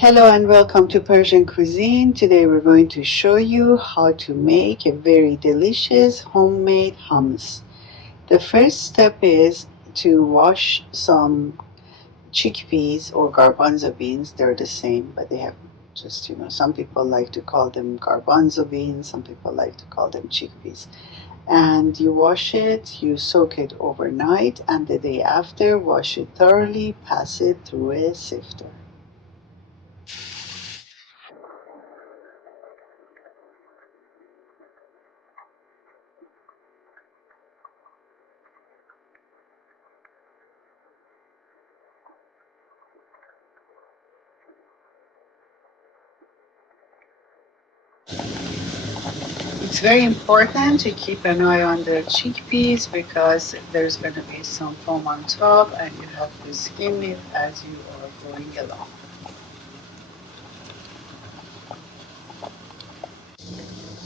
Hello and welcome to Persian Cuisine. Today we're going to show you how to make a very delicious homemade hummus. The first step is to wash some chickpeas or garbanzo beans. They're the same, but they have just, some people like to call them garbanzo beans, some people like to call them chickpeas. And you wash it, you soak it overnight, and the day after, wash it thoroughly, pass it through a sifter. It's very important to keep an eye on the chickpeas because there's going to be some foam on top and you have to skim it as you are going along.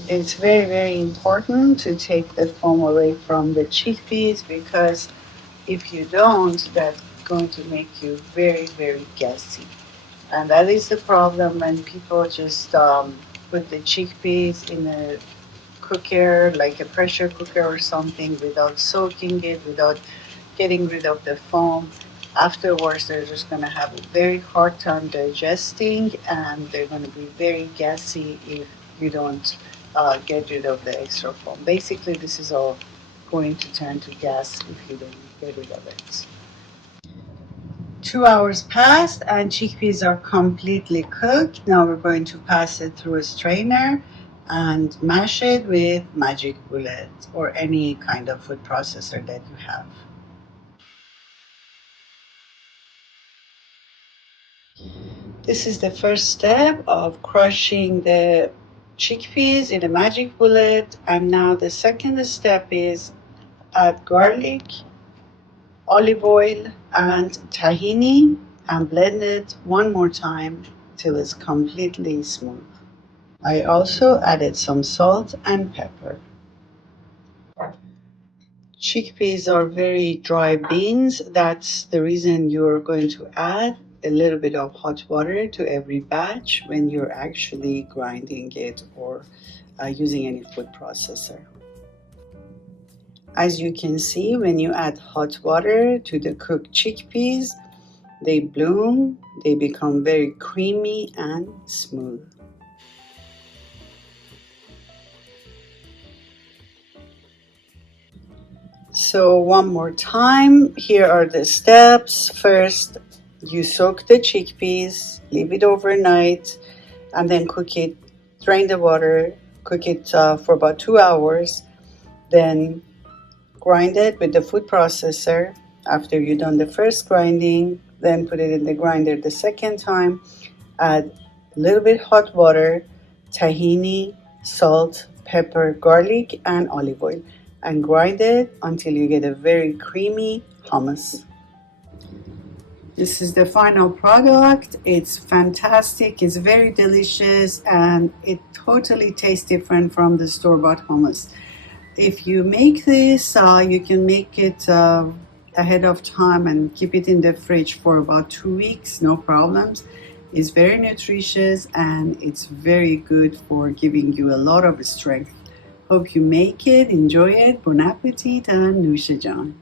It's very important to take the foam away from the chickpeas because if you don't, that's going to make you very gassy. And that is the problem when people just put the chickpeas in a cooker, like a pressure cooker or something, without soaking it, without getting rid of the foam. Afterwards, they're just going to have a very hard time digesting and they're going to be very gassy if you don't get rid of the extra foam. Basically, this is all going to turn to gas if you don't get rid of it. 2 hours passed and chickpeas are completely cooked. Now we're going to pass it through a strainer and mash it with magic bullet or any kind of food processor that you have. This is the first step of crushing the chickpeas in a magic bullet, and now the second step is add garlic, olive oil and tahini and blend it one more time till it's completely smooth. I also added some salt and pepper. Chickpeas are very dry beans. That's the reason you're going to add a little bit of hot water to every batch when you're actually grinding it or using any food processor. As you can see, when you add hot water to the cooked chickpeas, they bloom, they become very creamy and smooth. So one more time, here are the steps. First, you soak the chickpeas, leave it overnight, and then cook it, drain the water, cook it for about 2 hours. Then grind it with the food processor. After you've done the first grinding, then put it in the grinder the second time. Add a little bit hot water, tahini, salt, pepper, garlic, and olive oil, and grind it until you get a very creamy hummus. This is the final product. It's fantastic, it's very delicious, and it totally tastes different from the store-bought hummus. If you make this, you can make it ahead of time and keep it in the fridge for about 2 weeks, no problems. It's very nutritious and it's very good for giving you a lot of strength. Hope you make it, enjoy it, bon appetit and Nusha Jan.